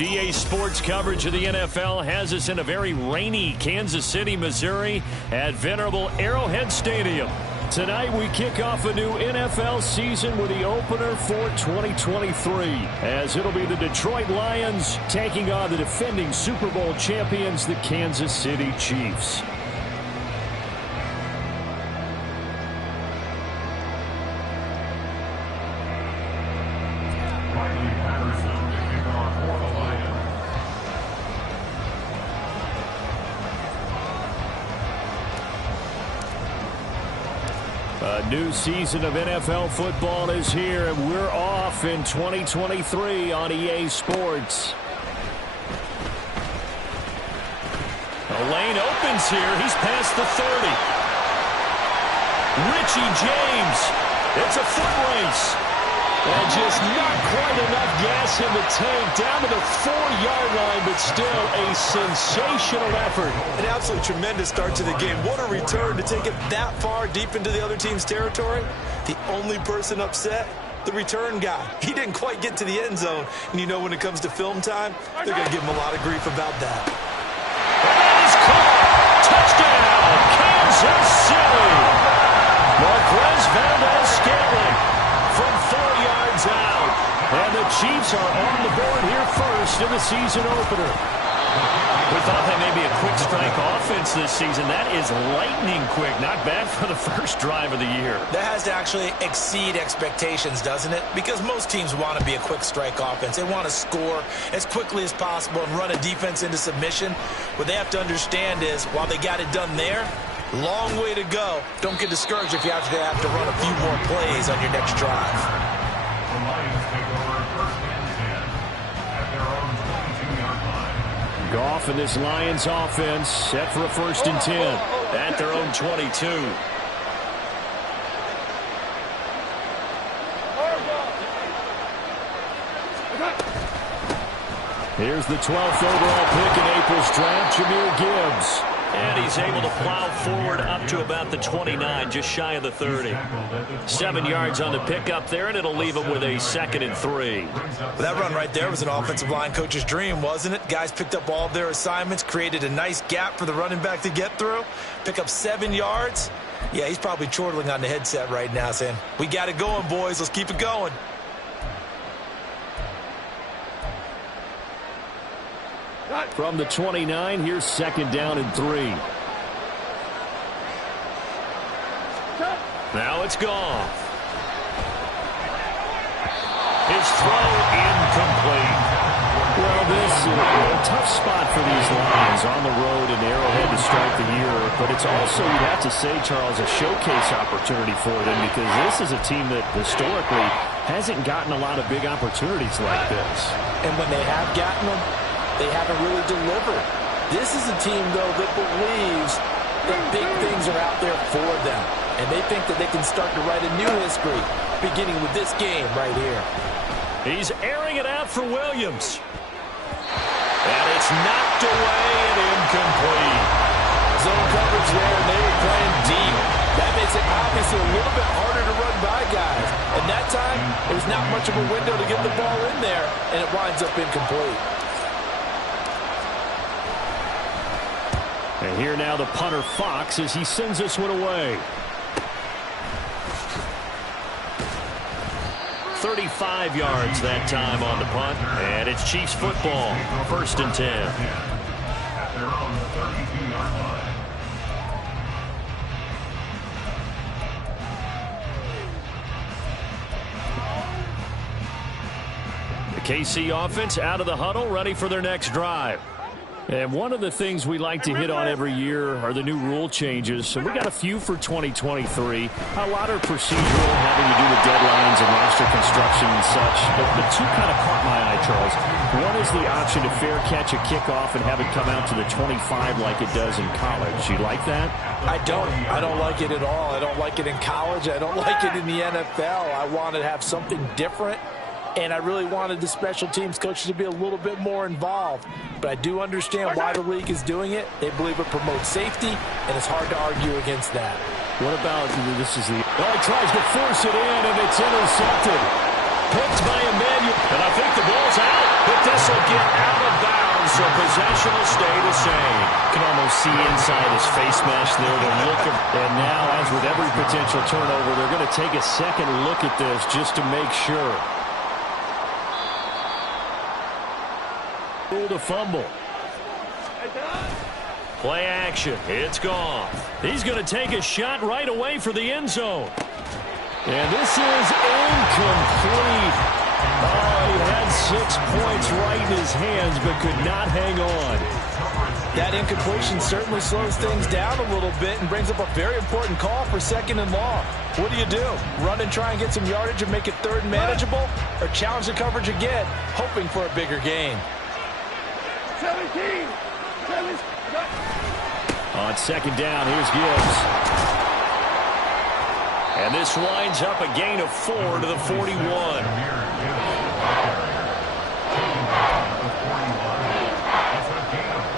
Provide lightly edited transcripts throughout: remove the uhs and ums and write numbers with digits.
EA Sports coverage of the NFL has us in a very rainy Kansas City, Missouri at venerable Arrowhead Stadium. Tonight we kick off a new NFL season with the opener for 2023, as it'll be the Detroit Lions taking on the defending Super Bowl champions, the Kansas City Chiefs. A new season of NFL football is here, and we're off in 2023 on EA Sports. A lane opens here. He's past the 30. Richie James. It's a foot race. And just not quite enough gas in the tank, down to the 4-yard line, but still a sensational effort. An absolutely tremendous start to the game. What a return to take it that far deep into the other team's territory. The only person upset, the return guy. He didn't quite get to the end zone. And you know when it comes to film time, they're going to give him a lot of grief about that. And that is caught. Touchdown, Kansas City. Marquez Valdes-Scantling from 4 yards out. And the Chiefs are on the board here first in the season opener. We thought that may be a quick strike offense this season. That is lightning quick. Not bad for the first drive of the year. That has to actually exceed expectations, doesn't it? Because most teams want to be a quick strike offense. They want to score as quickly as possible and run a defense into submission. What they have to understand is, while they got it done there, long way to go. Don't get discouraged if you have to run a few more plays on your next drive. The Lions take over first and 10 at their own 22-yard line. Goff and this Lions offense set for a first and 10 at their own 22. Here's the 12th overall pick in April's draft, Jahmyr Gibbs. And he's able to plow forward up to about the 29, just shy of the 30. 7 yards on the pickup there, and it'll leave him with a 2nd and 3. Well, that run right there was an offensive line coach's dream, wasn't it? Guys picked up all of their assignments, created a nice gap for the running back to get through. Pick up 7 yards. Yeah, he's probably chortling on the headset right now saying, we got it going, boys. Let's keep it going. From the 29, here's 2nd down and 3. Now it's gone. His throw incomplete. Well, this is a tough spot for these Lions on the road in Arrowhead to start the year, but it's also, you'd have to say, Charles, a showcase opportunity for them, because this is a team that historically hasn't gotten a lot of big opportunities like this. And when they have gotten them, they haven't really delivered. This is a team, though, that believes that big things are out there for them. And they think that they can start to write a new history, beginning with this game right here. He's airing it out for Williams. And it's knocked away and incomplete. Zone coverage there, and they were playing deep. That makes it obviously a little bit harder to run by guys. And that time, there's not much of a window to get the ball in there, and it winds up incomplete. And here now the punter Fox as he sends this one away. 35 yards that time on the punt. And it's Chiefs football. 1st and 10. At their own 32-yard line. The KC offense out of the huddle, ready for their next drive. And one of the things we like to hit on every year are the new rule changes. So we got a few for 2023. A lot are procedural, having to do with deadlines and roster construction and such. But two kind of caught my eye, Charles. One is the option to fair catch a kickoff and have it come out to the 25 like it does in college. You like that? I don't. I don't like it at all. I don't like it in college. I don't like it in the NFL. I want to have something different. And I really wanted the special teams coaches to be a little bit more involved. But I do understand why the league is doing it. They believe it promotes safety, and it's hard to argue against that. What about this is the... Oh, he tries to force it in, and it's intercepted. Picked by Emmanuel. And I think the ball's out, but this will get out of bounds, so possession will stay the same. You can almost see inside his face mesh there, the look of... And now, as with every potential turnover, they're going to take a second look at this just to make sure. To fumble. Play action. It's gone. He's going to take a shot right away for the end zone. And this is incomplete. Oh, he had 6 points right in his hands, but could not hang on. That incompletion certainly slows things down a little bit and brings up a very important call for 2nd and long. What do? Run and try and get some yardage and make it 3rd and manageable? Or challenge the coverage again, hoping for a bigger gain? 17. On 2nd down, here's Gibbs. And this winds up a gain of 4 to the 41.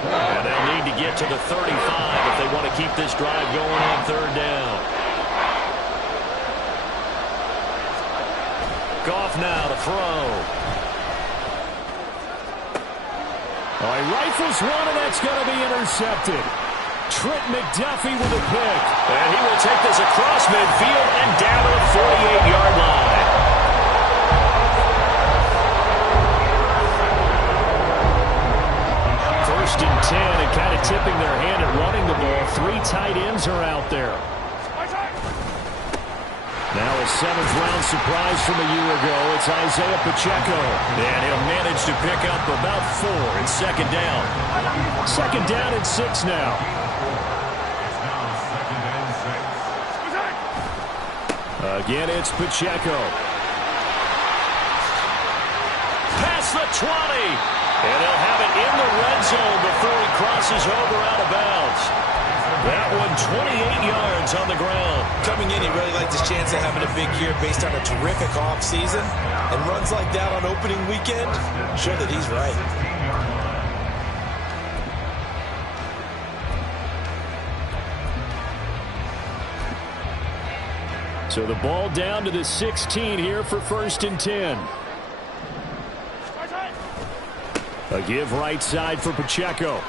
And they'll need to get to the 35 if they want to keep this drive going on 3rd down. Goff now to throw. Oh, he rifles one, and that's going to be intercepted. Trent McDuffie with a pick. And he will take this across midfield and down to the 48-yard line. First and 10, and kind of tipping their hand at running the ball. 3 tight ends are out there. Now a 7th-round surprise from a year ago. It's Isaiah Pacheco. And he'll manage to pick up about 4 in 2nd down. 2nd down and 6 now. Again, it's Pacheco. Past the 20. And they'll have it in the red zone before he crosses over out of bounds. That one 28 yards on the ground. Coming in, he really liked his chance of having a big year based on a terrific offseason. And runs like that on opening weekend show that he's right. So the ball down to the 16 here for 1st and 10. A give right side for Pacheco.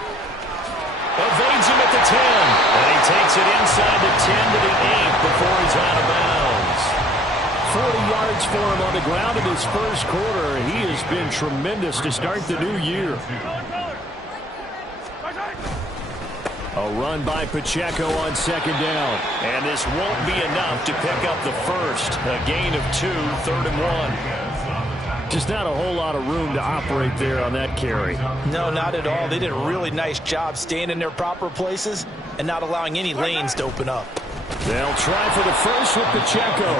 Evades him at the 10. And he takes it inside the 10 to the 8 before he's out of bounds. 40 yards for him on the ground in his first quarter. He has been tremendous to start the new year. A run by Pacheco on 2nd down. And this won't be enough to pick up the first. A gain of 2, 3rd and 1. Just not a whole lot of room to operate there on that carry. No, not at all. They did a really nice job staying in their proper places and not allowing any lanes to open up. They'll try for the first with Pacheco.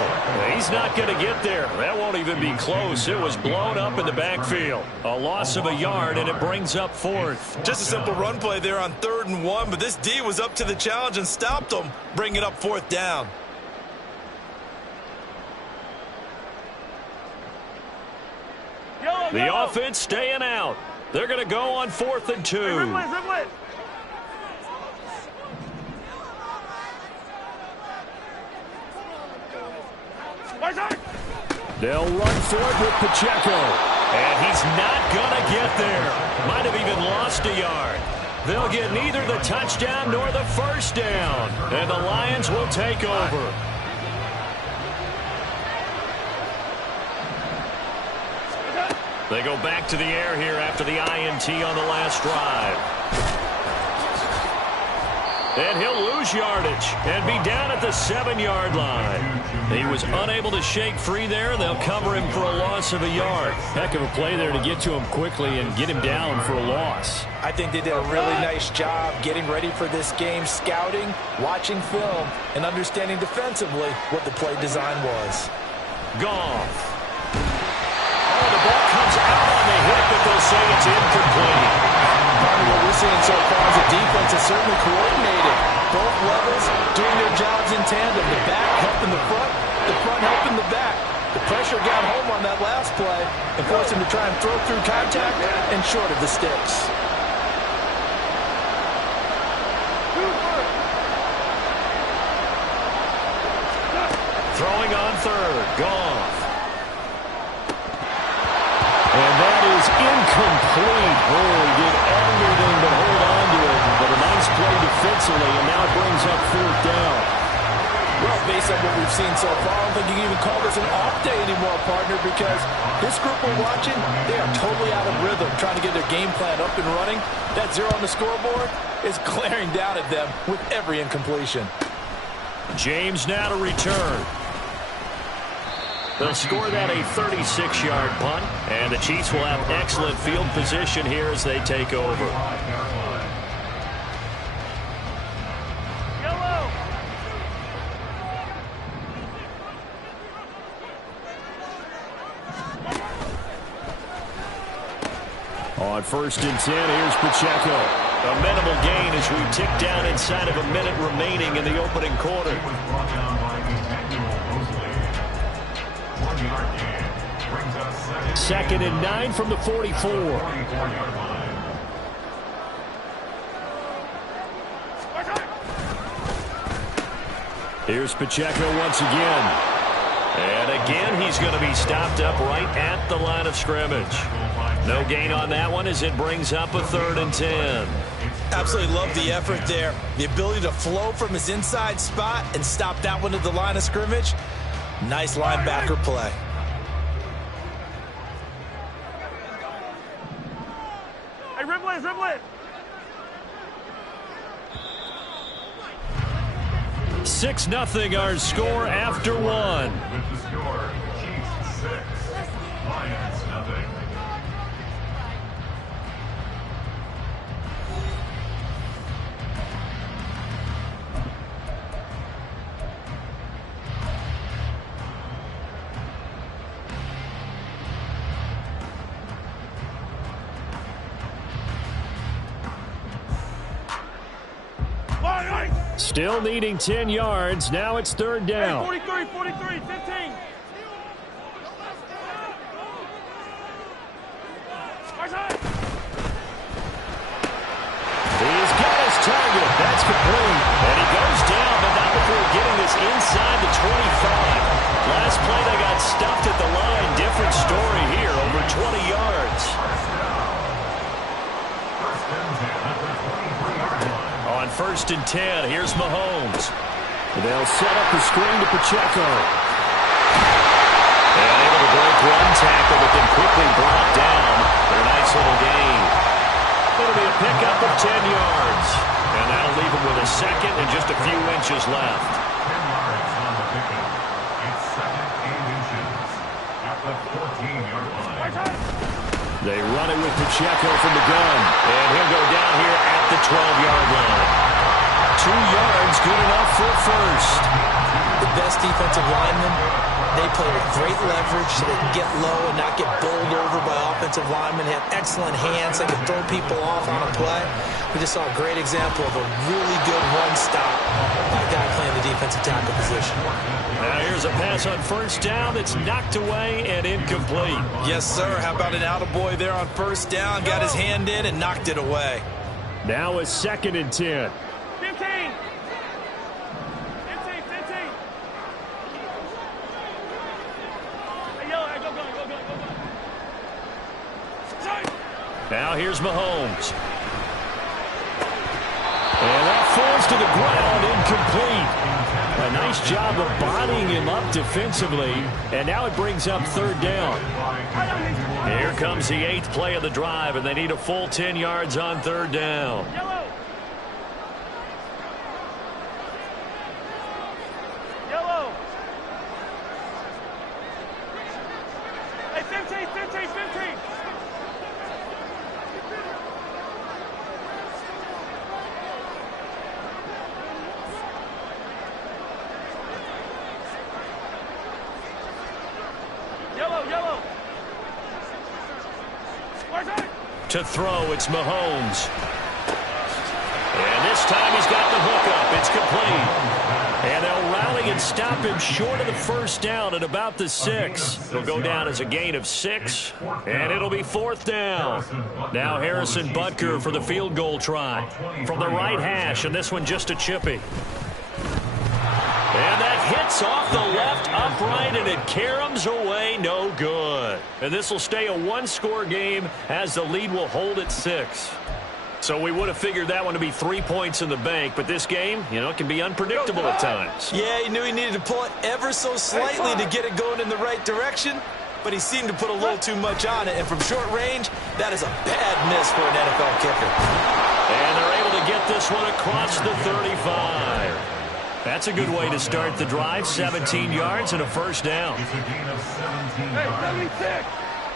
He's not going to get there. That won't even be close. It was blown up in the backfield. A loss of a yard, and it brings up 4th. Just a simple run play there on 3rd and 1, but this D was up to the challenge and stopped him, bringing up 4th down. The offense staying out. They're going to go on 4th and 2. They'll run for it with Pacheco. And he's not going to get there. Might have even lost a yard. They'll get neither the touchdown nor the first down. And the Lions will take over. They go back to the air here after the INT on the last drive. And he'll lose yardage and be down at the 7-yard line. He was unable to shake free there. They'll cover him for a loss of a yard. Heck of a play there to get to him quickly and get him down for a loss. I think they did a really nice job getting ready for this game, scouting, watching film, and understanding defensively what the play design was. Goff. Oh, the ball comes out on the hit, but they'll say it's incomplete. What we're seeing so far is the defense is certainly coordinated. Both levels doing their jobs in tandem. The back helping the front helping the back. The pressure got home on that last play and forced him to try and throw through contact and short of the sticks. Throwing on third. Goff. And that is incomplete. Oh, he did everything but hold on to it. But a nice play defensively, and now it brings up 4th down. Well, based on what we've seen so far, I don't think you can even call this an off day anymore, partner, because this group we're watching, they are totally out of rhythm, trying to get their game plan up and running. That 0 on the scoreboard is glaring down at them with every incompletion. James now to return. They'll score that a 36-yard punt, and the Chiefs will have excellent field position here as they take over. On 1st and 10, here's Pacheco. A minimal gain as we tick down inside of a minute remaining in the opening quarter. 2nd and 9 from the 44. Here's Pacheco once again. And again, he's going to be stopped up right at the line of scrimmage. No gain on that one as it brings up a 3rd and 10. Absolutely love the effort there. The ability to flow from his inside spot and stop that one at the line of scrimmage. Nice linebacker play. Hey, dribble it. 6-0 our score after one. With the score, Chiefs 6, Lions nothing. Still needing 10 yards. Now it's 3rd down. 43, 15. He's got his target. That's complete. And he goes down, but not before getting this inside the 25. Last play they got stuffed at the line. Different story here. Over 20 yards. On 1st and 10, here's Mahomes. They'll set up the screen to Pacheco. And able to break one tackle, but then quickly brought down for a nice little gain. It'll be a pickup of 10 yards. And that'll leave him with a 2nd and just a few inches left. 10 yards on the pickup. It's 2nd and inches at the 14-yard line. They run it with Pacheco from the gun. And he'll go down here at the 12-yard line. 2 yards, good enough for a 1st. The best defensive linemen, they play with great leverage so they can get low and not get bowled over by offensive linemen. They have excellent hands. They can throw people off on a play. We just saw a great example of a really good run stop by a guy playing the defensive tackle position. Now here's a pass on 1st down that's knocked away and incomplete. Yes, sir. How about an attaboy there on 1st down? Got his hand in and knocked it away. Now a 2nd and 10. 15. Now here's Mahomes. And that falls to the ground, incomplete. A nice job of bodying him up defensively. And now it brings up 3rd down. Here comes the 8th play of the drive, and they need a full 10 yards on 3rd down. To throw, it's Mahomes. And this time he's got the hook up. It's complete. And they'll rally and stop him short of the first down at about the 6. It'll go down as a gain of 6, and it'll be 4th down. Now Harrison Butker for the field goal try from the right hash, and this one just a chippy. And that hits off the left upright, and it caroms away, no good. And this will stay a one-score game as the lead will hold at 6. So we would have figured that one to be 3 points in the bank, but this game, it can be unpredictable at times. Yeah, he knew he needed to pull it ever so slightly to get it going in the right direction, but he seemed to put a little too much on it, and from short range, that is a bad miss for an NFL kicker. And they're able to get this one across the 35. That's a good way to start the drive. 17 yards and a first down. It's a gain of 17 yards. 76.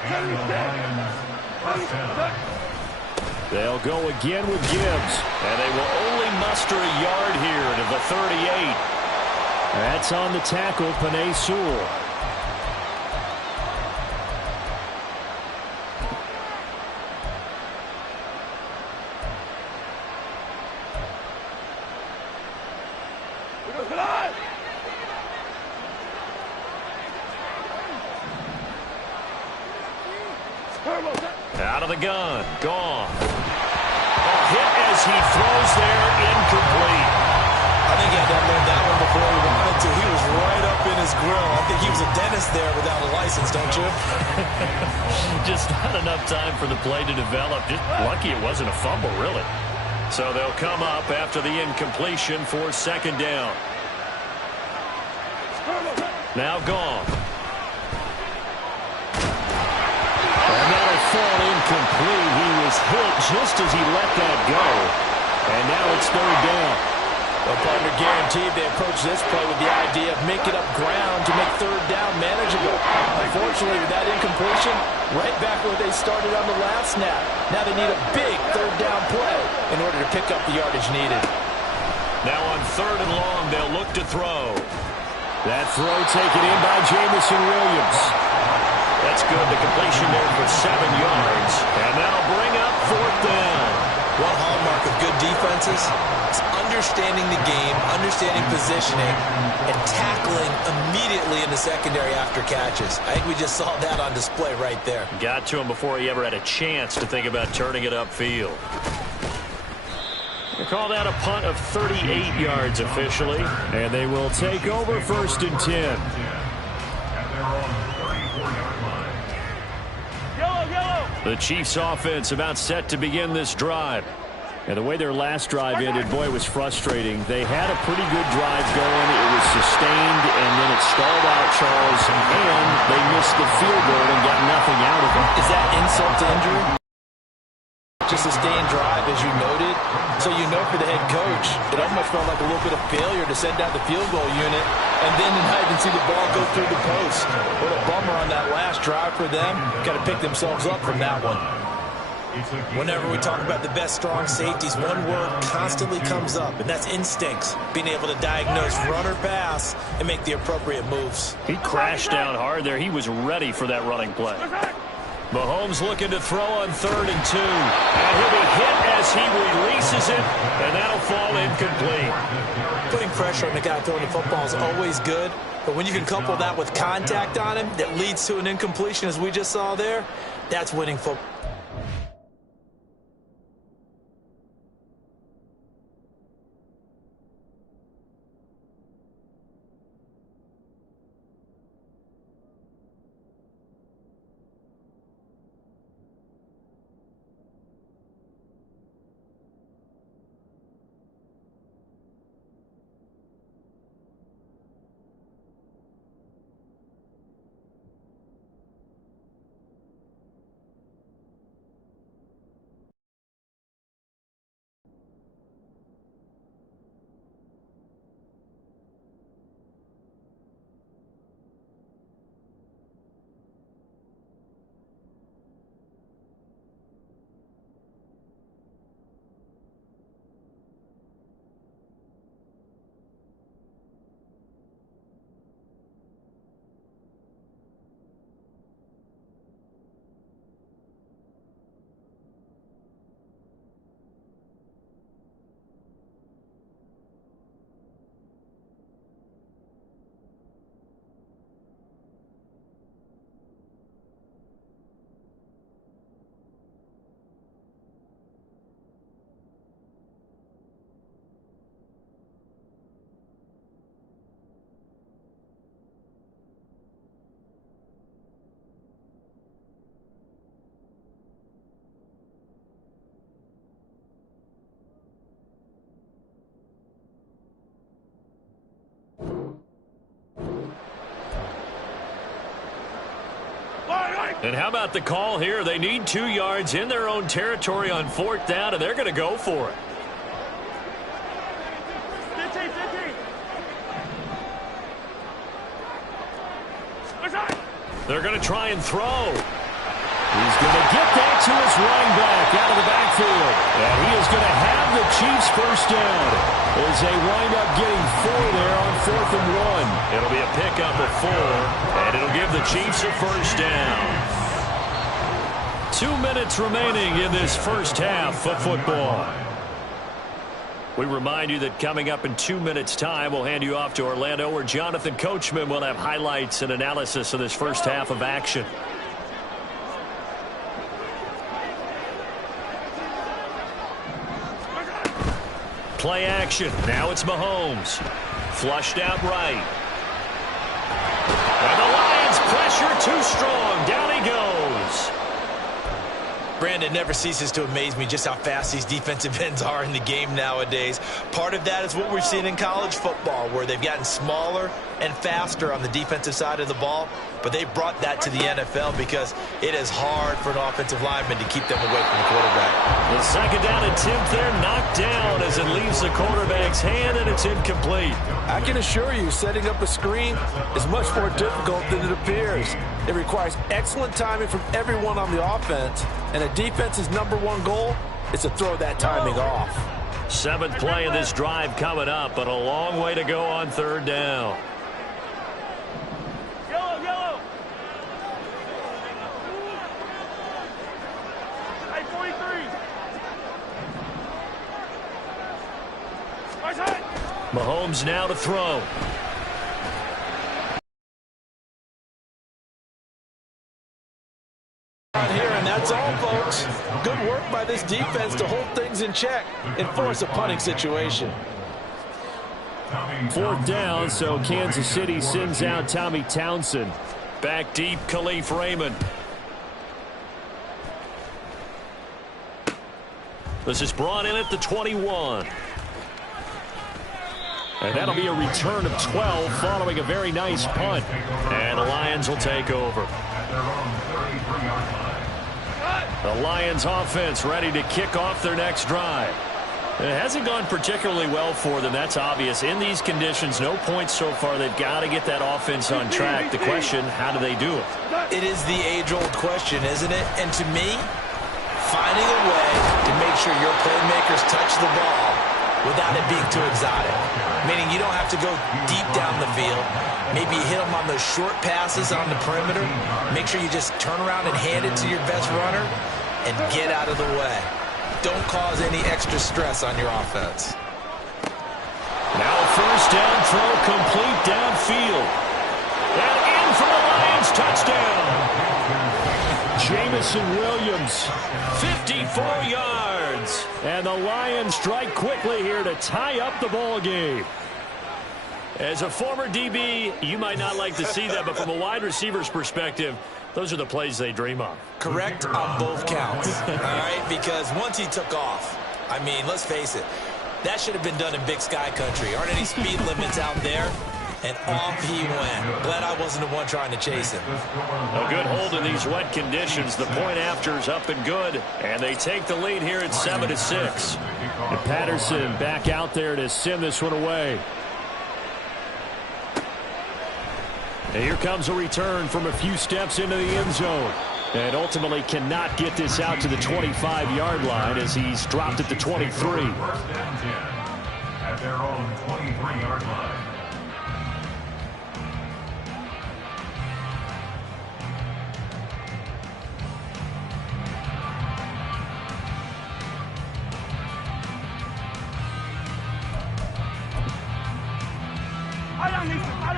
And the Lions first down. They'll go again with Gibbs, and they will only muster a yard here to the 38. That's on the tackle, Penei Sewell. Out of the gun, gone. A hit as he throws there, incomplete. I think he had to unload that one before he wanted to. He was right up in his grill. I think he was a dentist there without a license, don't you? Just not enough time for the play to develop. Just lucky it wasn't a fumble, really. So they'll come up after the incompletion for second down. Now gone. And that'll fall incomplete. He was hit just as he let that go. And now it's third down. Well, partner, guaranteed they approach this play with the idea of making up ground to make third down manageable. Unfortunately, with that incompletion, right back where they started on the last snap. Now they need a big third down play in order to pick up the yardage needed. Now on third and long, they'll look to throw. That throw taken in by Jamison Williams. That's good. The completion there for 7 yards. And that'll bring up fourth down. One hallmark of good defenses is understanding the game, understanding positioning, and tackling immediately in the secondary after catches. I think we just saw that on display right there. Got to him before he ever had a chance to think about turning it upfield. They call that a punt of 38 yards officially. And they will take over first and 10. At their own 34-yard line. The Chiefs offense about set to begin this drive. And the way their last drive ended, boy, it was frustrating. They had a pretty good drive going. It was sustained, and then it stalled out, Charles, and they missed the field goal and got nothing out of it. Is that insult to injury? Just a sustained drive, as you noted. So you know for the head coach, it almost felt like a little bit of failure to send out the field goal unit and then not even see the ball go through the post. What a bummer on that last drive for them. Got to pick themselves up from that one. Whenever we talk about the best strong safeties, one word constantly comes up, and that's instincts. Being able to diagnose run or pass and make the appropriate moves. He crashed down hard there. He was ready for that running play. Mahomes looking to throw on 3rd and 2. And he'll be hit as he releases it, and that'll fall incomplete. Putting pressure on the guy throwing the football is always good, but when you can couple that with contact on him that leads to an incompletion, as we just saw there, that's winning football. And how about the call here? They need 2 yards in their own territory on 4th down, and they're going to go for it. 15. They're going to try and throw. He's going to get that to his running back out of the backfield. And he is going to have the Chiefs first down as they wind up getting 4 there on 4th and 1. It'll be a pickup of 4, and it'll give the Chiefs a first down. 2 minutes remaining in this first half of football. We remind you that coming up in 2 minutes' time, we'll hand you off to Orlando, where Jonathan Coachman will have highlights and analysis of this first half of action. Play action. Now it's Mahomes. Flushed out right. And the Lions pressure too strong. Down he goes. Brandon, never ceases to amaze me just how fast these defensive ends are in the game nowadays. Part of that is what we've seen in college football, where they've gotten smaller and faster on the defensive side of the ball, but they've brought that to the NFL because it is hard for an offensive lineman to keep them away from the quarterback. The second down attempt there knocked down as it leaves the quarterback's hand, and it's incomplete. I can assure you, setting up a screen is much more difficult than it appears. It requires excellent timing from everyone on the offense, and a defense's #1 goal is to throw that timing off. 7th play of this drive coming up, but a long way to go on 3rd down. Yellow. Hey, 43. Right side. Mahomes now to throw. Here, and that's all, folks. Good work by this defense to hold things in check and force a punting situation. 4th down, so Kansas City sends out Tommy Townsend. Back deep, Khalif Raymond. This is brought in at the 21. And that'll be a return of 12 following a very nice punt. And the Lions will take over. The Lions offense ready to kick off their next drive. It hasn't gone particularly well for them, that's obvious. In these conditions, no points so far. They've got to get that offense on track. The question, how do they do it? It is the age-old question, isn't it? And to me, finding a way to make sure your playmakers touch the ball without it being too exotic. Meaning you don't have to go deep down the field. Maybe you hit them on those short passes on the perimeter. Make sure you just turn around and hand it to your best runner and get out of the way. Don't cause any extra stress on your offense. Now a first down throw complete downfield. And in for the Lions touchdown. Jamison Williams, 54 yards. And the Lions strike quickly here to tie up the ball game. As a former DB, you might not like to see that, but from a wide receiver's perspective, those are the plays they dream of. Correct on both counts, all right? Because once he took off, I mean, let's face it, that should have been done in Big Sky Country. Aren't any speed limits out there? And off he went. Glad I wasn't the one trying to chase him. A good hold in these wet conditions. The point after is up and good, and they take the lead here at 7-6. And Patterson back out there to send this one away. And here comes a return from a few steps into the end zone. And ultimately cannot get this out to the 25-yard line as he's dropped at the 23. First and 10 at their own 23-yard line.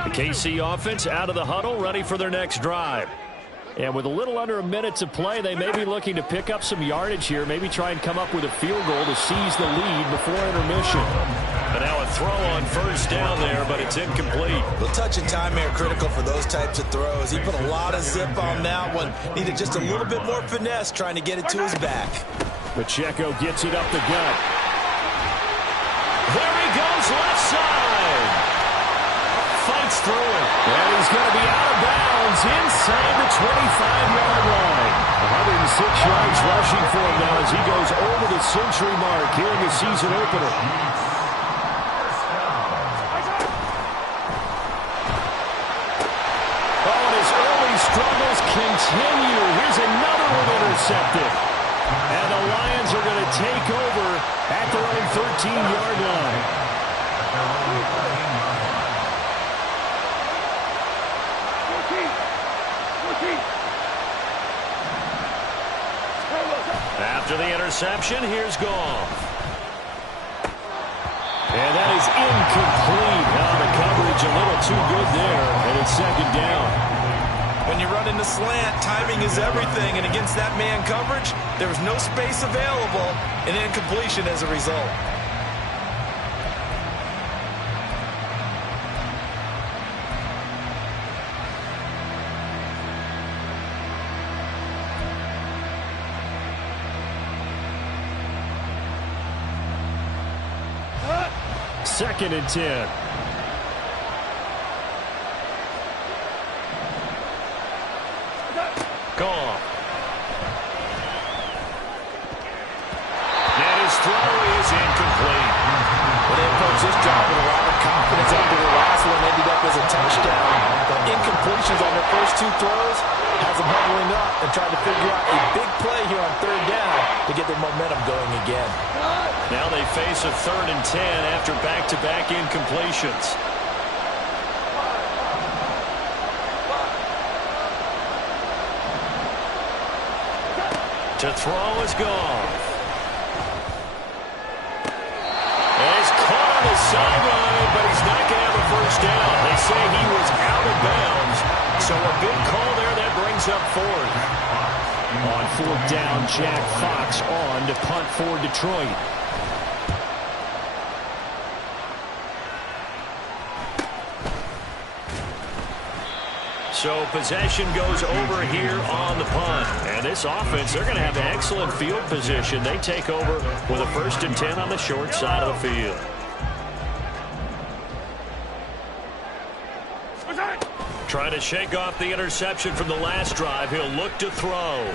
The KC offense out of the huddle, ready for their next drive. And with a little under a minute to play, they may be looking to pick up some yardage here, maybe try and come up with a field goal to seize the lead before intermission. But now a throw on first down there, but it's incomplete. Well, touch and time are critical for those types of throws. He put a lot of zip on that one. Needed just a little bit more finesse trying to get it to his back. Pacheco gets it up the gut. There he goes, left side. gets through it. And he's going to be out of bounds inside the 25-yard line. 106 yards rushing for him now as he goes over the century mark here in the season opener. Oh, and his early struggles continue. Here's another one intercepted. And the Lions are going to take over at their own 13-yard line. After the interception, here's Goff. And that is incomplete. Now the coverage a little too good there, and it's second down. When you run in the slant, timing is everything, and against that man coverage, there was no space available, and incompletion as a result. Second and 10. Goff. And his throw is incomplete. Well, they approached this job with a lot of confidence after the last one ended up as a touchdown. But incompletions on their first two throws has them huddling up and trying to figure out a big play here on third down to get their momentum going again. Now they face a 3rd and 10 after back-to-back incompletions. To throw is Goff. And he's caught on the sideline, but he's not going to have a first down. They say he was out of bounds. So a big call there that brings up 4th. On 4th down, Jack Fox on to punt for Detroit. So possession goes over here on the punt. And this offense, they're going to have excellent field position. They take over with a 1st and 10 on the short side of the field. Trying to shake off the interception from the last drive. He'll look to throw.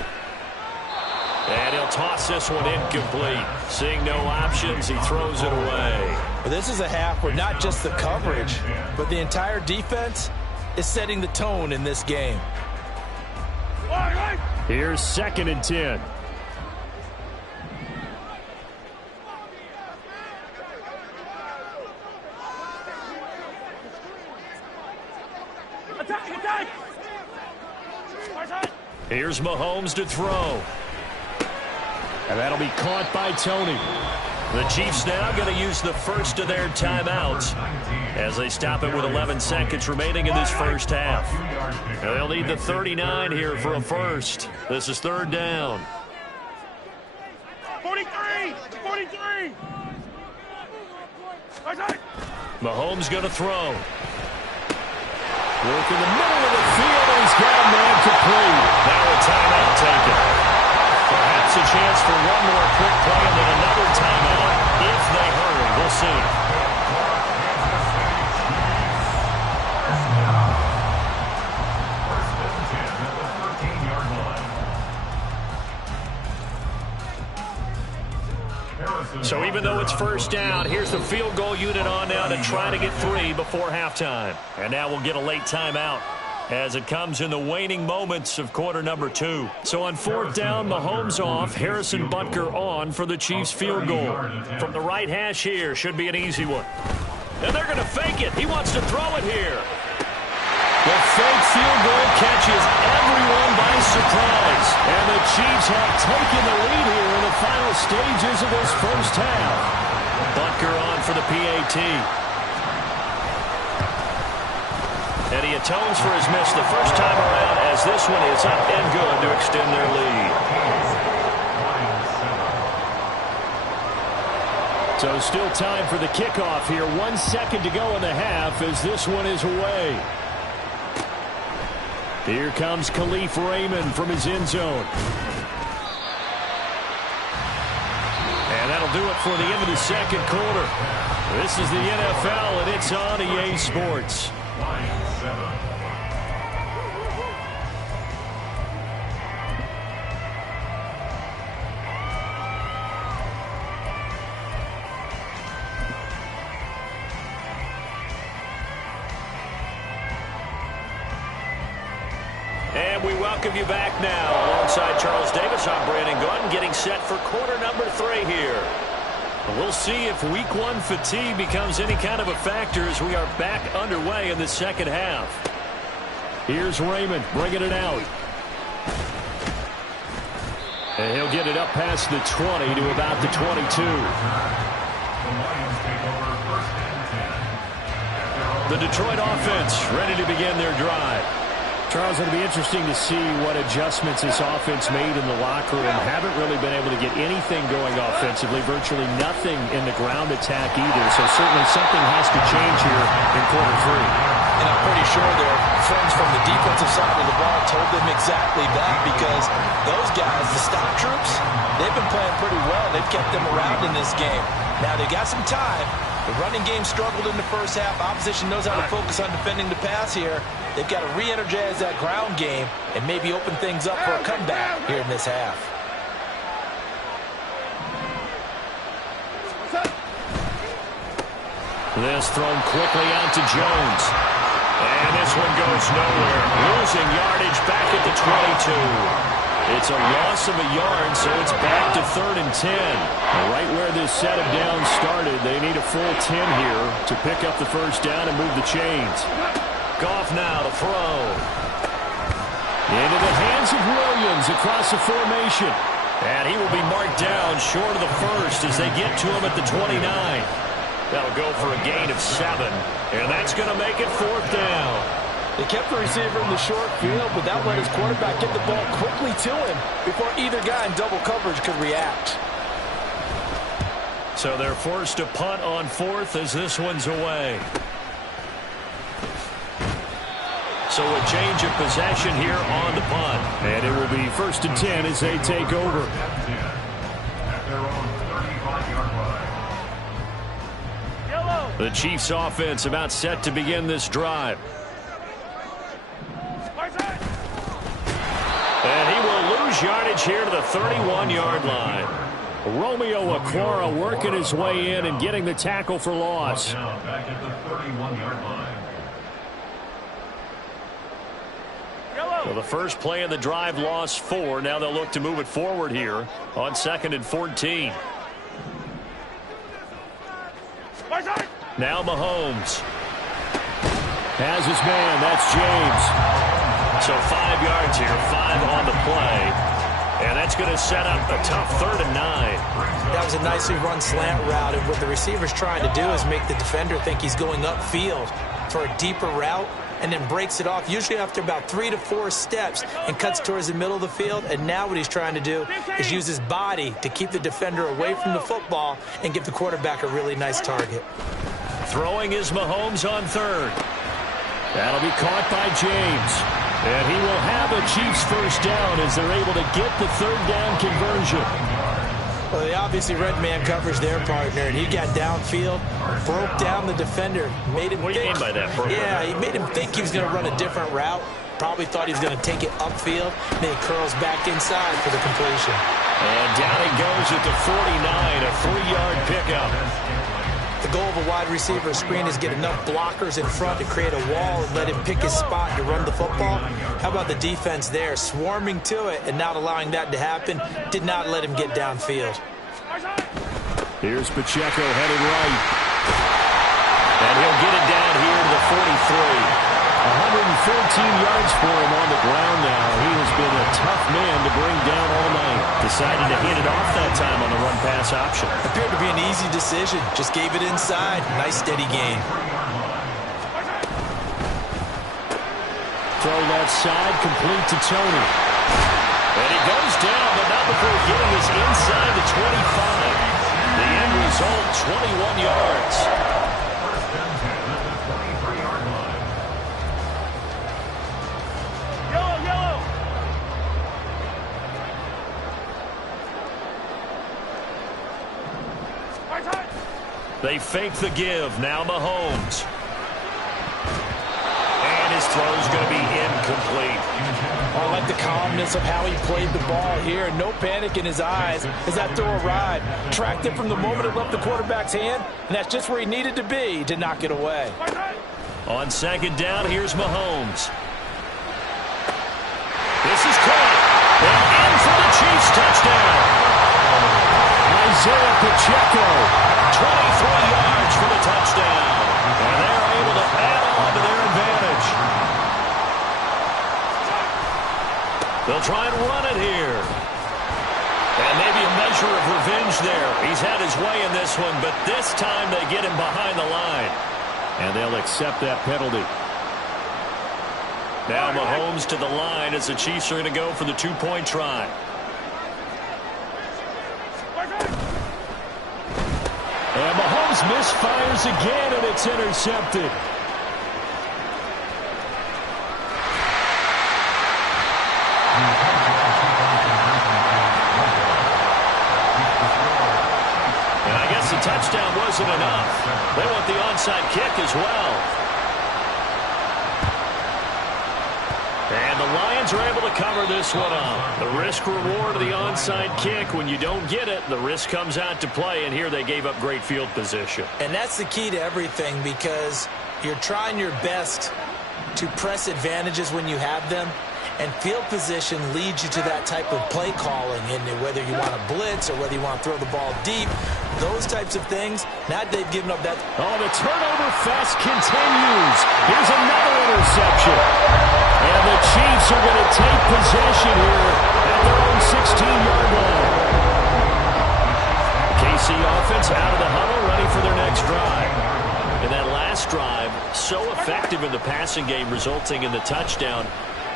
And he'll toss this one incomplete. Seeing no options, he throws it away. Well, this is a half where not just the coverage, but the entire defense is setting the tone in this game. Here's 2nd and 10. Attack! Here's Mahomes to throw. And that'll be caught by Tony. The Chiefs now going to use the first of their timeouts as they stop it with 11 seconds remaining in this first half. And they'll need the 39 here for a first. This is 3rd down. 43! Mahomes going to throw. Work in the middle of the field, and he's got a man complete. Now a timeout taken. Perhaps a chance for one more quick play and then another timeout if they hurry. We'll see. So even though it's 1st down, here's the field goal unit on now to try to get 3 before halftime. And now we'll get a late timeout as it comes in the waning moments of quarter number 2. So on 4th down, Mahomes off, Harrison Butker on for the Chiefs field goal. From the right hash here, should be an easy one. And they're going to fake it. He wants to throw it here. The fake field goal catches everyone by surprise. And the Chiefs have taken the lead here in the final stages of this first half. Butker on for the PAT. And he atones for his miss the first time around as this one is up and good to extend their lead. So still time for the kickoff here. 1 second to go in the half as this one is away. Here comes Khalif Raymond from his end zone. And that'll do it for the end of the second quarter. This is the NFL, and it's on EA Sports. Line 7. And we welcome you back now. Alongside Charles Davis, I'm Brandon Gunn, getting set for quarter number 3 here. We'll see if week 1 fatigue becomes any kind of a factor as we are back underway in the second half. Here's Raymond bringing it out. And he'll get it up past the 20 to about the 22. The Detroit offense ready to begin their drive. Charles, it'll be interesting to see what adjustments this offense made in the locker room. Haven't really been able to get anything going offensively, virtually nothing in the ground attack either. So certainly something has to change here in quarter 3. And I'm pretty sure their friends from the defensive side of the ball told them exactly that, because those guys, the stop troops, they've been playing pretty well. They've kept them around in this game. Now they got some time. The running game struggled in the first half. Opposition knows how to focus on defending the pass here. They've got to re-energize that ground game and maybe open things up for a comeback here in this half. This thrown quickly out to Jones. And this one goes nowhere. Losing yardage back at the 22. It's a loss of a yard, so it's back to 3rd and 10. Right where this set of downs started, they need a full 10 here to pick up the first down and move the chains. Goff now to throw. Into the hands of Williams across the formation. And he will be marked down short of the first as they get to him at the 29. That'll go for a gain of 7. And that's going to make it 4th down. They kept the receiver in the short field, but that let his quarterback get the ball quickly to him before either guy in double coverage could react. So they're forced to punt on 4th as this one's away. So a change of possession here on the punt. And it will be 1st and 10 as they take over. At their own 35-yard line. Yellow. The Chiefs offense about set to begin this drive. And he will lose yardage here to the 31-yard line. Romeo Okwara working his way in and getting the tackle for loss. Now back at the 31-yard line. Well, the first play of the drive lost 4. Now they'll look to move it forward here on 2nd and 14. Now Mahomes has his man. That's James. So 5 yards here, 5 on the play. And that's going to set up a tough 3rd and 9. That was a nicely run slant route, and what the receiver's trying to do is make the defender think he's going upfield for a deeper route, and then breaks it off, usually after about 3 to 4 steps, and cuts towards the middle of the field. And now what he's trying to do is use his body to keep the defender away from the football and give the quarterback a really nice target. Throwing is Mahomes on 3rd. That'll be caught by James. And he will have a Chiefs first down as they're able to get the 3rd down conversion. Well, they obviously read man coverage their partner, and he got downfield, broke down the defender, made him What do you mean by that, bro? Yeah, he made him think he was going to run a different route. Probably thought he was going to take it upfield, then he curls back inside for the completion. And down he goes at the 49, a 3-yard pickup. The goal of a wide receiver screen is get enough blockers in front to create a wall and let him pick his spot to run the football. How about the defense there, swarming to it and not allowing that to happen? Did not let him get downfield. Here's Pacheco headed right. And he'll get it down here to the 43. 114 yards for him on the ground now. He has been a tough man to bring down all night. Decided to hit it off that time on the run-pass option. Appeared to be an easy decision. Just gave it inside. Nice steady gain. Throw left side, complete to Tony. And he goes down, but not before getting us inside the 25. The end result, 21 yards. They fake the give. Now Mahomes. This throw is going to be incomplete. I like the calmness of how he played the ball here. No panic in his eyes as that throw arrived. Tracked it from the moment it left the quarterback's hand, and that's just where he needed to be to knock it away. On second down, here's Mahomes. This is caught. And in for the Chiefs touchdown. Isaiah Pacheco, 23 yards for the touchdown. And they're able to add on to their advantage. They'll try and run it here. And maybe a measure of revenge there. He's had his way in this one, but this time they get him behind the line. And they'll accept that penalty. Now Mahomes to the line as the Chiefs are going to go for the two-point try. And Mahomes misfires again, and it's intercepted. And I guess the touchdown wasn't enough. They want the onside kick as well. And the Lions are able to cover this one up. The risk-reward of the onside kick. When you don't get it, the risk comes out to play, and here they gave up great field position. And that's the key to everything, because you're trying your best to press advantages when you have them, and field position leads you to that type of play calling, and whether you want to blitz or whether you want to throw the ball deep, those types of things. Now they've given up that. Oh, the turnover fest continues. Here's another interception. And the Chiefs are going to take possession here at their own 16-yard line. KC offense out of the huddle, ready for their next drive. And that last drive, so effective in the passing game, resulting in the touchdown.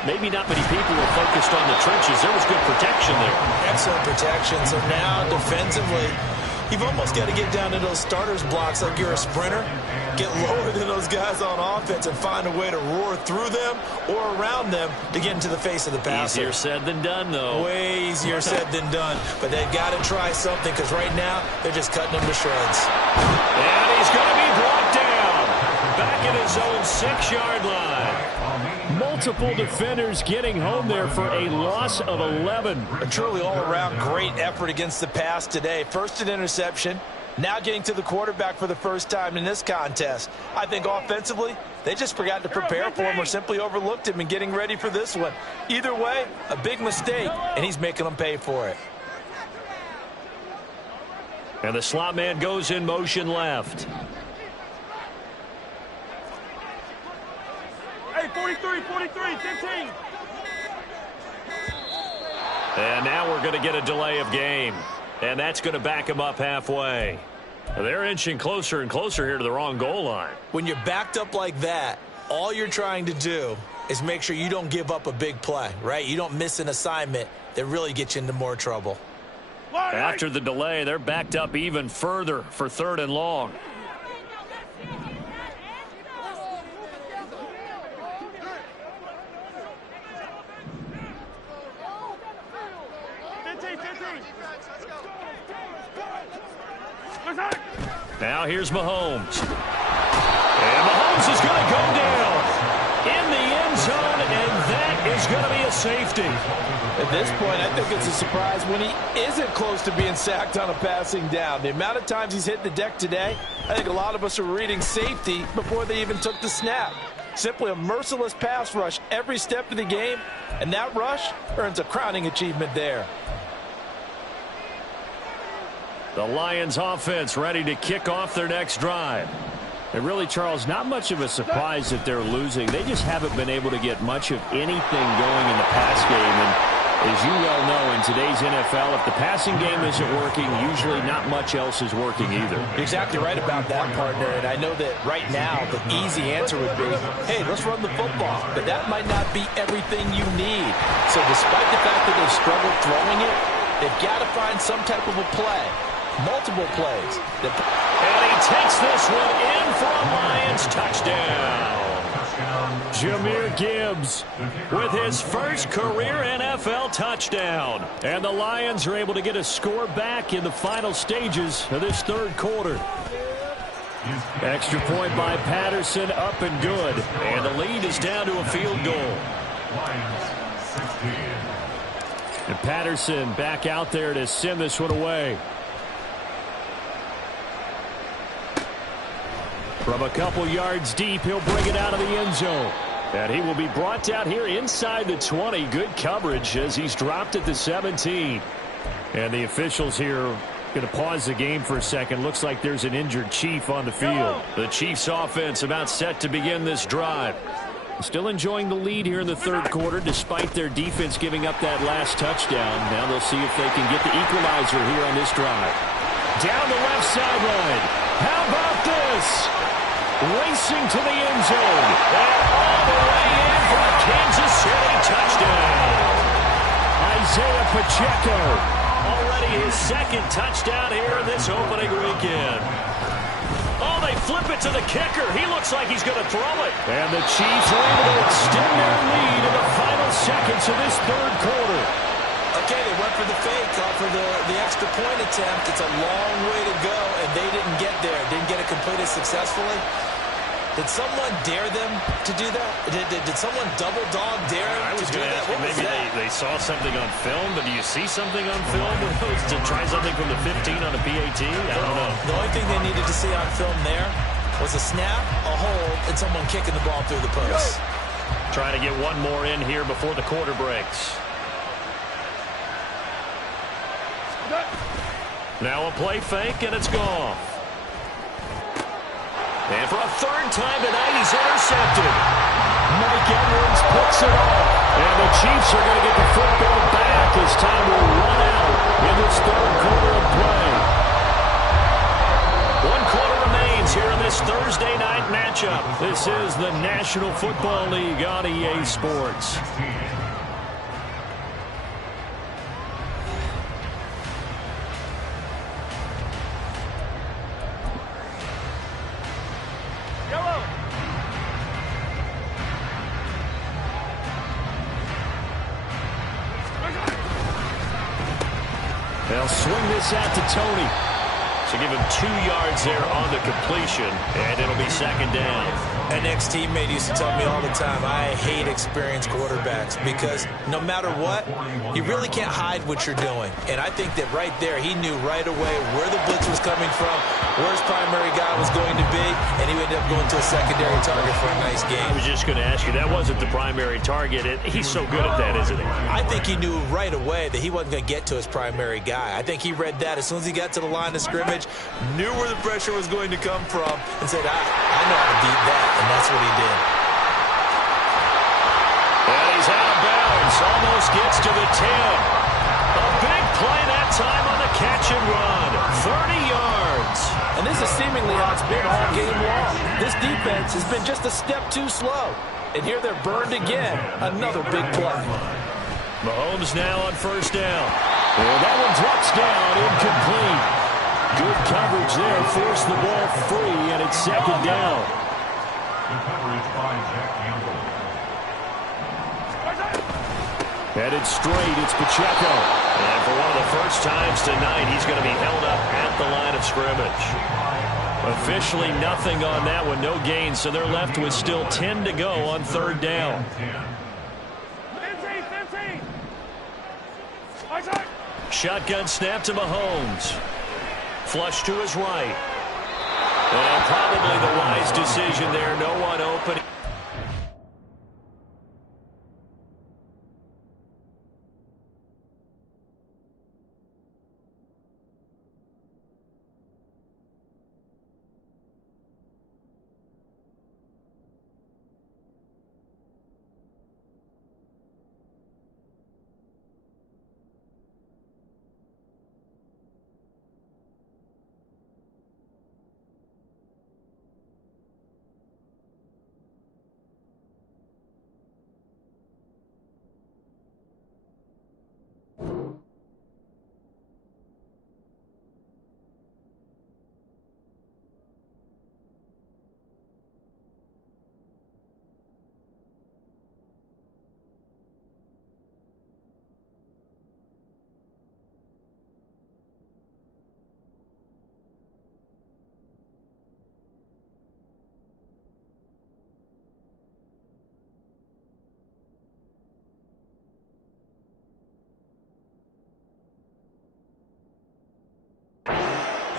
Maybe not many people were focused on the trenches. There was good protection there. Excellent protection. So now defensively, you've almost got to get down to those starters blocks like you're a sprinter. Get lower than those guys on offense and find a way to roar through them or around them to get into the face of the passer. Easier said than done, though. Way easier said than done. But they've got to try something, because right now they're just cutting them to shreds. And he's going to be brought down. Back at his own 6-yard line. Multiple defenders getting home there for a loss of 11. A truly all-around great effort against the pass today. First an interception, now getting to the quarterback for the first time in this contest. I think offensively, they just forgot to prepare for him or simply overlooked him in getting ready for this one. Either way, a big mistake, and he's making them pay for it. And the slot man goes in motion left. Hey, 43, 15. And now we're going to get a delay of game. And that's going to back them up halfway. They're inching closer and closer here to the wrong goal line. When you're backed up like that, all you're trying to do is make sure you don't give up a big play, right? You don't miss an assignment that really gets you into more trouble. After the delay, they're backed up even further for 3rd and long. Now here's Mahomes. And Mahomes is going to go down in the end zone, and that is going to be a safety. At this point, I think it's a surprise when he isn't close to being sacked on a passing down. The amount of times he's hit the deck today, I think a lot of us are reading safety before they even took the snap. Simply a merciless pass rush every step of the game, and that rush earns a crowning achievement there. The Lions offense ready to kick off their next drive. And really, Charles, not much of a surprise that they're losing. They just haven't been able to get much of anything going in the pass game. And as you well know, in today's NFL, if the passing game isn't working, usually not much else is working either. You're exactly right about that, partner. And I know that right now the easy answer would be, hey, let's run the football. But that might not be everything you need. So despite the fact that they've struggled throwing it, they've got to find some type of a play. Multiple plays. And he takes this one in for a Lions touchdown. Jahmyr Gibbs with his first career NFL touchdown. And the Lions are able to get a score back in the final stages of this 3rd quarter. Extra point by Patterson, up and good. And the lead is down to a field goal. Lions 16. And Patterson back out there to send this one away. From a couple yards deep, he'll bring it out of the end zone. And he will be brought down here inside the 20. Good coverage as he's dropped at the 17. And the officials here going to pause the game for a second. Looks like there's an injured Chief on the field. The Chiefs offense about set to begin this drive. Still enjoying the lead here in the third quarter despite their defense giving up that last touchdown. Now they'll see if they can get the equalizer here on this drive. Down the left sideline. How about this? Racing to the end zone. And all the way in for a Kansas City touchdown. Isaiah Pacheco. Already his second touchdown here this opening weekend. Oh, they flip it to the kicker. He looks like he's going to throw it. And the Chiefs are able to extend their lead in the final seconds of this third quarter. Okay, they went for the fake off of the extra point attempt. It's a long way to go, and they didn't get there. Didn't get it completed successfully. Did someone dare them to do that? Did someone double dog dare them to do that? What was maybe that? they saw something on film, but do you see something on film to try something from the 15 on a PAT? I don't know. The only thing they needed to see on film there was a snap, a hold, and someone kicking the ball through the post. Trying to get one more in here before the quarter breaks. Now a play fake, and it's gone. And for a third time tonight, he's intercepted. Mike Edwards picks it off. And the Chiefs are going to get the football back as time will run out in this third quarter of play. 1 quarter remains here in this Thursday night matchup. This is the National Football League on EA Sports. They'll swing this out to Tony. So give him 2 yards there on the completion, and it'll be second down. An ex-teammate used to tell me all the time, I hate experienced quarterbacks because no matter what, you really can't hide what you're doing. And I think that right there, he knew right away where the blitz was coming from, where his primary guy was going to be, and he ended up going to a secondary target for a nice game. I was just going to ask you, that wasn't the primary target. He's so good at that, isn't he? I think he knew right away that he wasn't going to get to his primary guy. I think he read that as soon as he got to the line of scrimmage, knew where the pressure was going to come from, and said, I know how to beat that, and that's what he did. And he's out of bounds, almost gets to the 10. A big play that time on the catch and run, 30 yards. And this is seemingly how it's been all game long. This defense has been just a step too slow. And here they're burned again. Another big play. Mahomes now on first down. And that one drops down, incomplete. Good coverage there, forced the ball free, and it's second down. Good coverage by Jack Campbell. Headed straight, it's Pacheco. And for one of the first times tonight, he's going to be held up at the line of scrimmage. Officially nothing on that one, no gain, so they're left with still 10 to go on third down. 15. Shotgun snap to Mahomes. Flush to his right. And probably the wise decision there, no one open.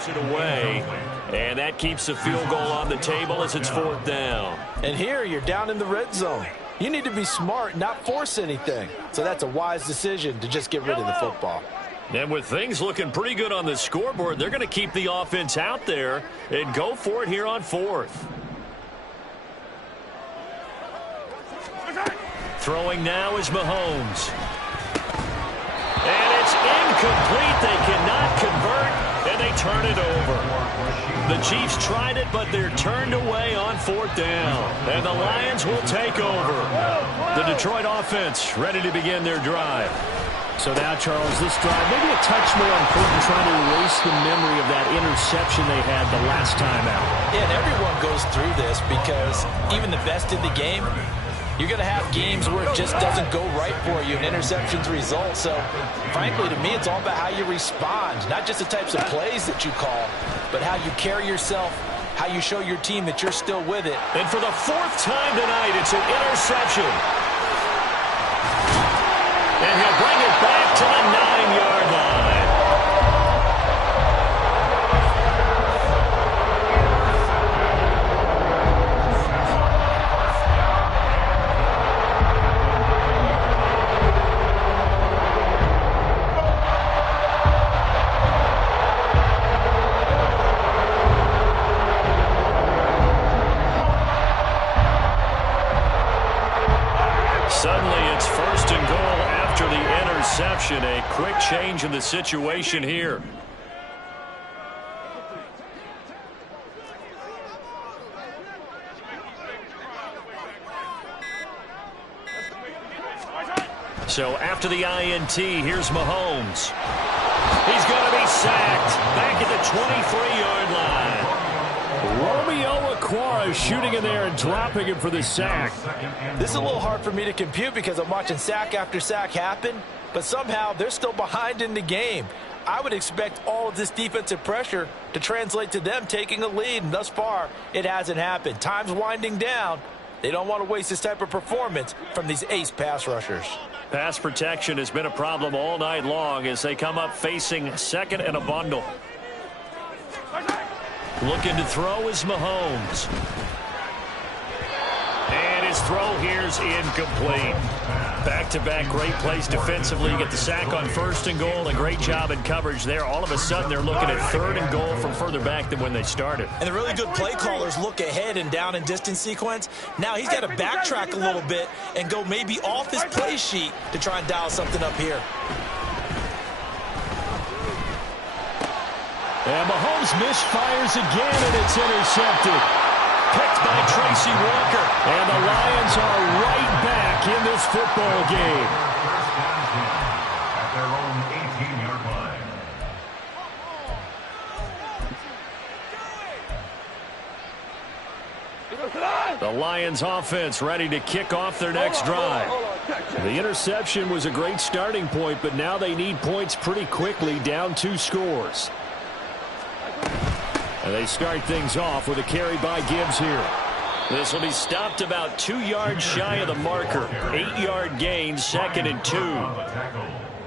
it away. And that keeps the field goal on the table as it's 4th down. And here you're down in the red zone. You need to be smart, not force anything. So that's a wise decision to just get rid of the football. And with things looking pretty good on the scoreboard, they're going to keep the offense out there and go for it here on 4th. Throwing now is Mahomes. And it's incomplete. They cannot convert, and they turn it over. The Chiefs tried it, but they're turned away on 4th down. And the Lions will take over. The Detroit offense ready to begin their drive. So now, Charles, this drive maybe a touch more important, trying to erase the memory of that interception they had the last time out. Yeah, and everyone goes through this because even the best in the game, you're going to have games where it just doesn't go right for you and interceptions result. So, frankly, to me, it's all about how you respond, not just the types of plays that you call, but how you carry yourself, how you show your team that you're still with it. And for the 4th time tonight, it's an interception. And he'll bring it back to the 9-yard line. Suddenly it's 1st and goal after the interception. A quick change in the situation here. So after the INT, here's Mahomes. He's going to be sacked back at the 23-yard line. Romeo Okwara shooting in there and dropping him for the sack. This is a little hard for me to compute because I'm watching sack after sack happen, but somehow they're still behind in the game. I would expect all of this defensive pressure to translate to them taking a lead, and thus far, it hasn't happened. Time's winding down. They don't want to waste this type of performance from these ace pass rushers. Pass protection has been a problem all night long as they come up facing 2nd and a bundle. Looking to throw is Mahomes. And his throw here's incomplete. Back-to-back great plays defensively. Get the sack on 1st and goal. A great job in coverage there. All of a sudden, they're looking at 3rd and goal from further back than when they started. And the really good play callers look ahead and down and distance sequence. Now he's got to backtrack a little bit and go maybe off his play sheet to try and dial something up here. And Mahomes misfires again, and it's intercepted. Picked by Tracy Walker. And the Lions are right back in this football game. At their own 18-yard line. The Lions offense ready to kick off their next drive. The interception was a great starting point, but now they need points pretty quickly, down 2 scores. And they start things off with a carry by Gibbs here. This will be stopped about 2 yards shy of the marker. 8-yard gain, 2nd and 2.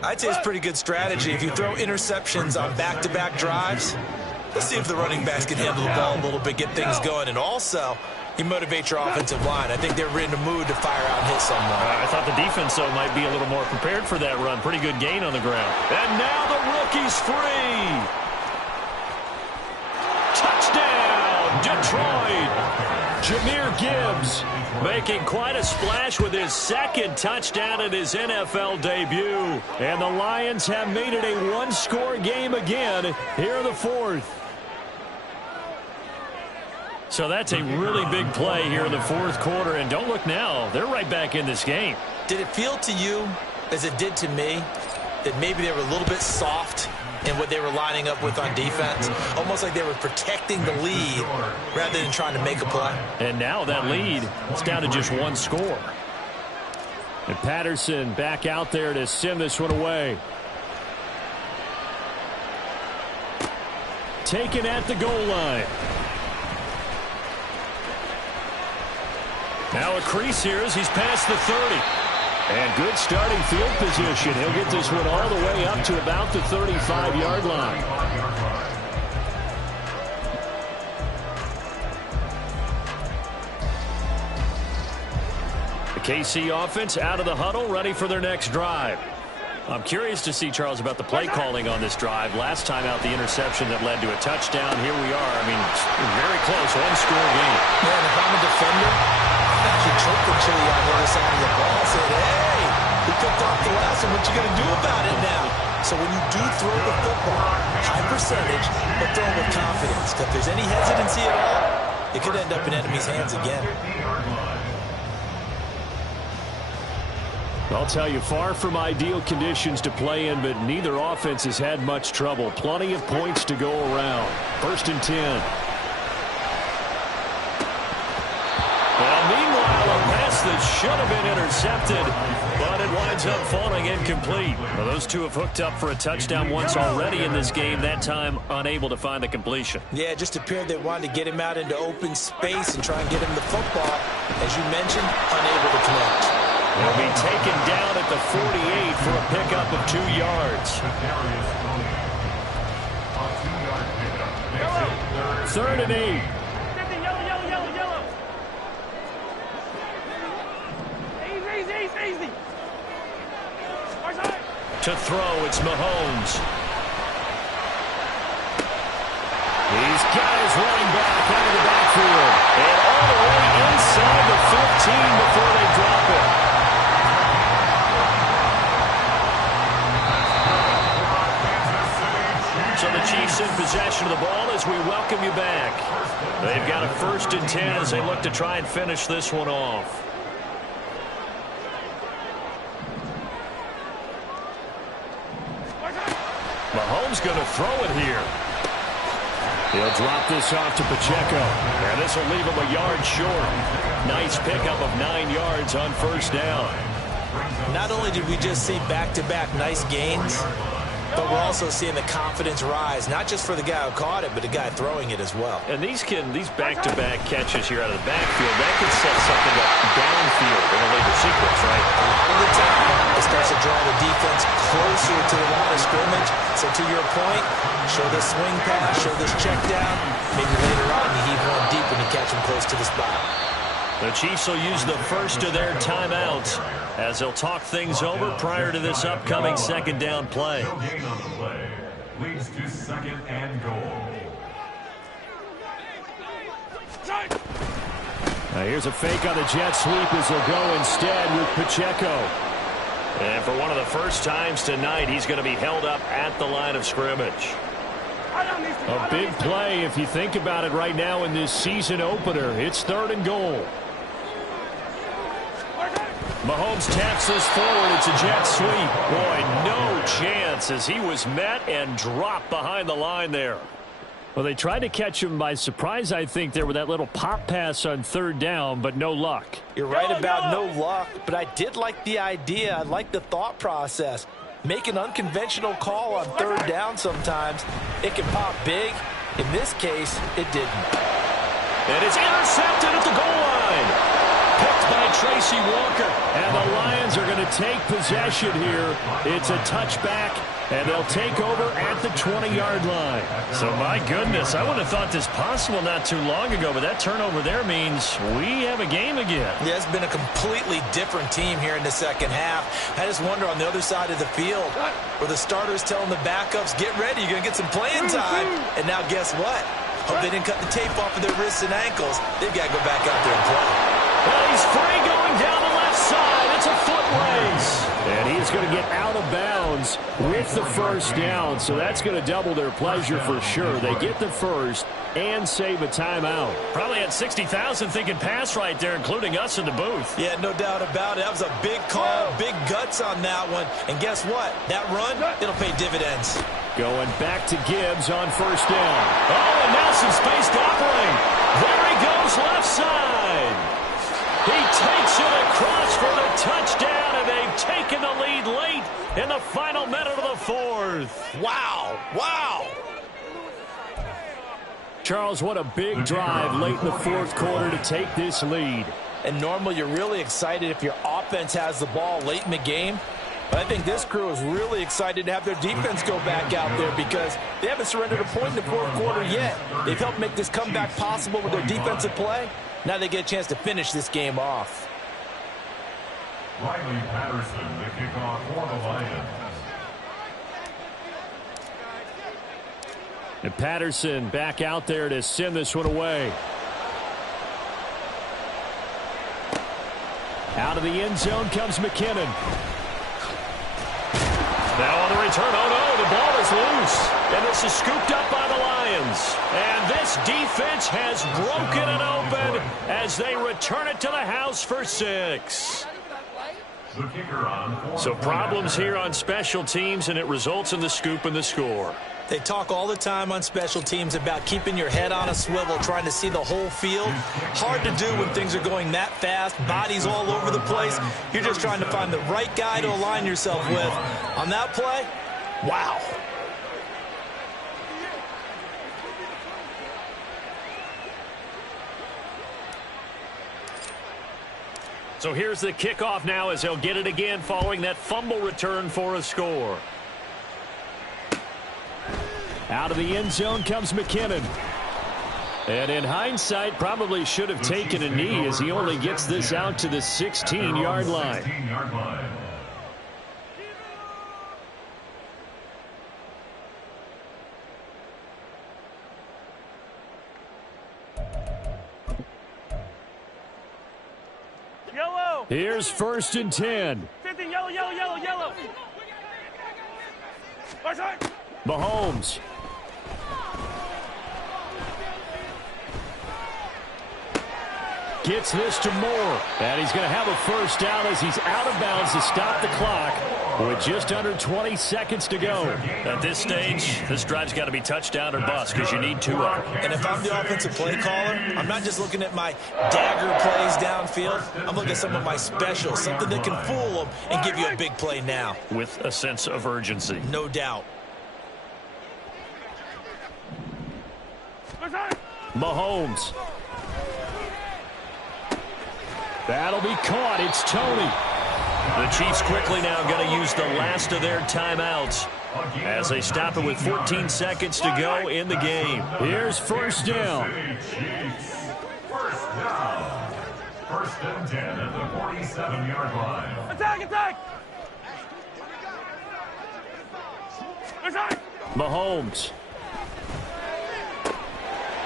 I'd say it's pretty good strategy. If you throw interceptions on back-to-back drives, let's see if the running backs can handle the ball a little bit, get things going. And also, you motivate your offensive line. I think they're in the mood to fire out and hit someone. I thought the defense, though, might be a little more prepared for that run. Pretty good gain on the ground. And now the rookie's free. Touchdown, Detroit. Jahmyr Gibbs making quite a splash with his 2nd touchdown in his NFL debut. And the Lions have made it a 1-score game again here in the 4th. So that's a really big play here in the 4th quarter. And don't look now, they're right back in this game. Did it feel to you, as it did to me, that maybe they were a little bit soft in what they were lining up with on defense? Almost like they were protecting the lead rather than trying to make a play. And now that lead is down to just 1 score. And Patterson back out there to send this one away. Taken at the goal line. Now a crease here as he's past the 30. And good starting field position. He'll get this one all the way up to about the 35-yard line. KC offense out of the huddle, ready for their next drive. I'm curious to see, Charles, about the play calling on this drive. Last time out, the interception that led to a touchdown. Here we are. I mean, very close, one-score game. Man, if I'm a defender, I'd actually choke the chili on the other side of the ball. Said, hey, he picked off the last one. What you going to do about it now? So when you do throw the football, high percentage, but throw it with confidence. If there's any hesitancy at all, it could end up in enemy's hands again. I'll tell you, far from ideal conditions to play in, but neither offense has had much trouble. Plenty of points to go around. 1st and 10. Well, meanwhile, a pass that should have been intercepted, but it winds up falling incomplete. Well, those two have hooked up for a touchdown once already in this game, that time unable to find the completion. Yeah, it just appeared they wanted to get him out into open space and try and get him the football. As you mentioned, unable to connect. He'll be taken down at the 48 for a pickup of 2 yards. 3rd and 8. Yellow. Easy. To throw, it's Mahomes. He's got his running back out of the backfield. And all the way inside the 15 before they drop it. So the Chiefs in possession of the ball as we welcome you back. They've got a 1st and 10 as they look to try and finish this one off. Mahomes going to throw it here. He'll drop this off to Pacheco. And this will leave him a yard short. Nice pickup of 9 yards on 1st down. Not only did we just see back-to-back nice gains, but we're also seeing the confidence rise, not just for the guy who caught it, but the guy throwing it as well. And these back-to-back catches here out of the backfield, that could set something up downfield in a later sequence, right? A lot of the time, it starts to draw the defense closer to the line of scrimmage. So to your point, show this swing pass, show this check down. Maybe later on you heave one deep and you catch him close to the spot. The Chiefs will use the first of their timeouts as they'll talk things over prior to this upcoming 2nd down play. Gain on the play leads to 2nd and goal. Now here's a fake on the jet sweep as he'll go instead with Pacheco. And for one of the first times tonight, he's going to be held up at the line of scrimmage. A big play if you think about it right now in this season opener. It's 3rd and goal. Mahomes taps this forward. It's a jet sweep. Boy, no chance as he was met and dropped behind the line there. Well, they tried to catch him by surprise, I think, there with that little pop pass on 3rd down, but no luck. You're right about no luck, but I did like the idea. I like the thought process. Make an unconventional call on 3rd down sometimes. It can pop big. In this case, it didn't. And it's intercepted at the goal line. Picked by Tracy Walker. And the Lions are going to take possession here. It's a touchback, and they'll take over at the 20-yard line. So, my goodness, I wouldn't have thought this possible not too long ago, but that turnover there means we have a game again. Yeah, it's been a completely different team here in the 2nd half. I just wonder on the other side of the field where the starters telling the backups, get ready, you're going to get some playing time. And now guess what? Hope they didn't cut the tape off of their wrists and ankles. They've got to go back out there and play. Well, he's free going down the left side. It's a foot race. And he's going to get out of bounds with the 1st down. So that's going to double their pleasure for sure. They get the first and save a timeout. Probably had 60,000 thinking pass right there, including us in the booth. Yeah, no doubt about it. That was a big call, big guts on that one. And guess what? That run, it'll pay dividends. Going back to Gibbs on 1st down. Oh, and now some space to operate. There he goes left side. He takes it across for the touchdown, and they've taken the lead late in the final minute of the 4th. Wow. Charles, what a big drive late in the 4th quarter to take this lead. And normally you're really excited if your offense has the ball late in the game. But I think this crew is really excited to have their defense go back out there because they haven't surrendered a point in the 4th quarter yet. They've helped make this comeback possible with their defensive play. Now they get a chance to finish this game off. Riley Patterson, the kickoff for the Lions. And Patterson back out there to send this one away. Out of the end zone comes McKinnon. Now on the return, oh no, the ball is loose. And this is scooped up by the Lions. And this defense has broken it open as they return it to the house for 6. So problems here on special teams, and it results in the scoop and the score. They talk all the time on special teams about keeping your head on a swivel, trying to see the whole field. Hard to do when things are going that fast, bodies all over the place. You're just trying to find the right guy to align yourself with. On that play, wow. So here's the kickoff now as they'll get it again following that fumble return for a score. Out of the end zone comes McKinnon. And in hindsight, probably should have taken a knee as he only gets this out to the 16-yard line. Yellow. Here's 1st and 10. 50, yellow, yellow, yellow, yellow. Right side. Mahomes. Gets this to Moore. And he's going to have a first down as he's out of bounds to stop the clock with just under 20 seconds to go. At this stage, this drive's got to be touchdown or bust because you need 2 of them. And if I'm the offensive play caller, I'm not just looking at my dagger plays downfield. I'm looking at some of my specials, something that can fool them and give you a big play now. With a sense of urgency. No doubt. Mahomes. That'll be caught. It's Tony. The Chiefs quickly now going to use the last of their timeouts as they stop it with 14 seconds to go in the game. Here's 1st down. First and 10 at the 47-yard line. Attack, attack. Right side. Mahomes.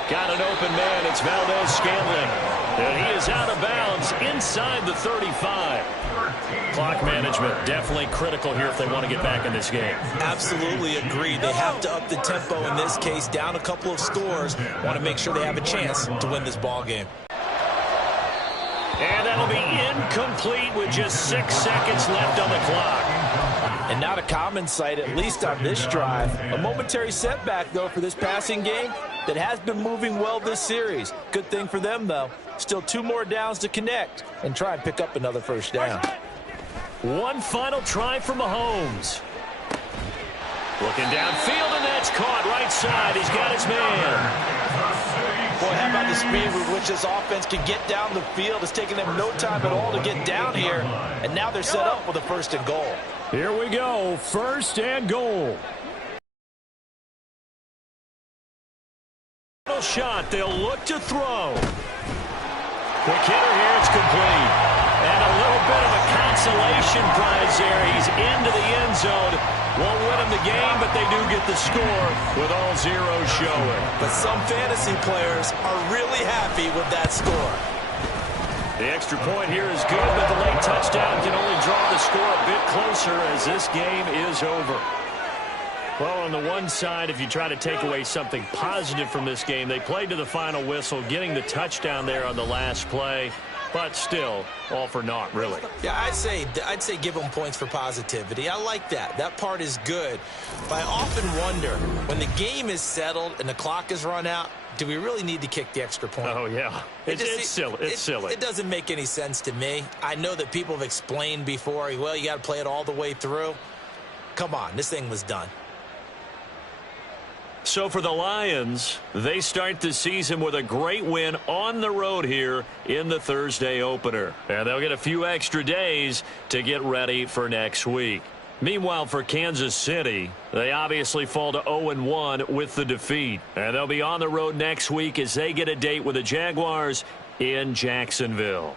Got an open man. It's Valdez-Scantling. And he is out of bounds inside the 35. Clock management definitely critical here if they want to get back in this game. Absolutely agreed. They have to up the tempo in this case, down a couple of scores. Want to make sure they have a chance to win this ball game. And that'll be incomplete with just 6 seconds left on the clock. And not a common sight, at least on this drive. A momentary setback, though, for this passing game that has been moving well this series. Good thing for them, though. Still 2 more downs to connect and try and pick up another first down. One final try for Mahomes. Looking downfield, and that's caught right side. He's got his man. Boy, how about the speed with which this offense can get down the field? It's taking them no time at all to get down here, and now they're set up with a 1st and goal. Here we go, 1st and goal. Shot, they'll look to throw. Quick hitter here, it's complete. And a little bit of a consolation prize there. He's into the end zone. Won't win him the game, but they do get the score with all zeros showing. But some fantasy players are really happy with that score. The extra point here is good, but the late touchdown can only draw the score a bit closer as this game is over. Well, on the one side, if you try to take away something positive from this game, they played to the final whistle, getting the touchdown there on the last play, but still, all for naught, really. Yeah, I'd say give them points for positivity. I like that. That part is good. But I often wonder, when the game is settled and the clock is run out, do we really need to kick the extra point? Oh, yeah. It's silly. It's silly. It doesn't make any sense to me. I know that people have explained before, well, you got to play it all the way through. Come on, this thing was done. So for the Lions, they start the season with a great win on the road here in the Thursday opener. And they'll get a few extra days to get ready for next week. Meanwhile, for Kansas City, they obviously fall to 0-1 with the defeat. And they'll be on the road next week as they get a date with the Jaguars in Jacksonville.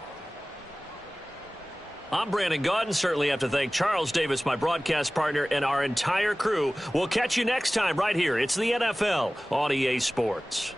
I'm Brandon Gaudin. Certainly have to thank Charles Davis, my broadcast partner, and our entire crew. We'll catch you next time right here. It's the NFL on EA Sports.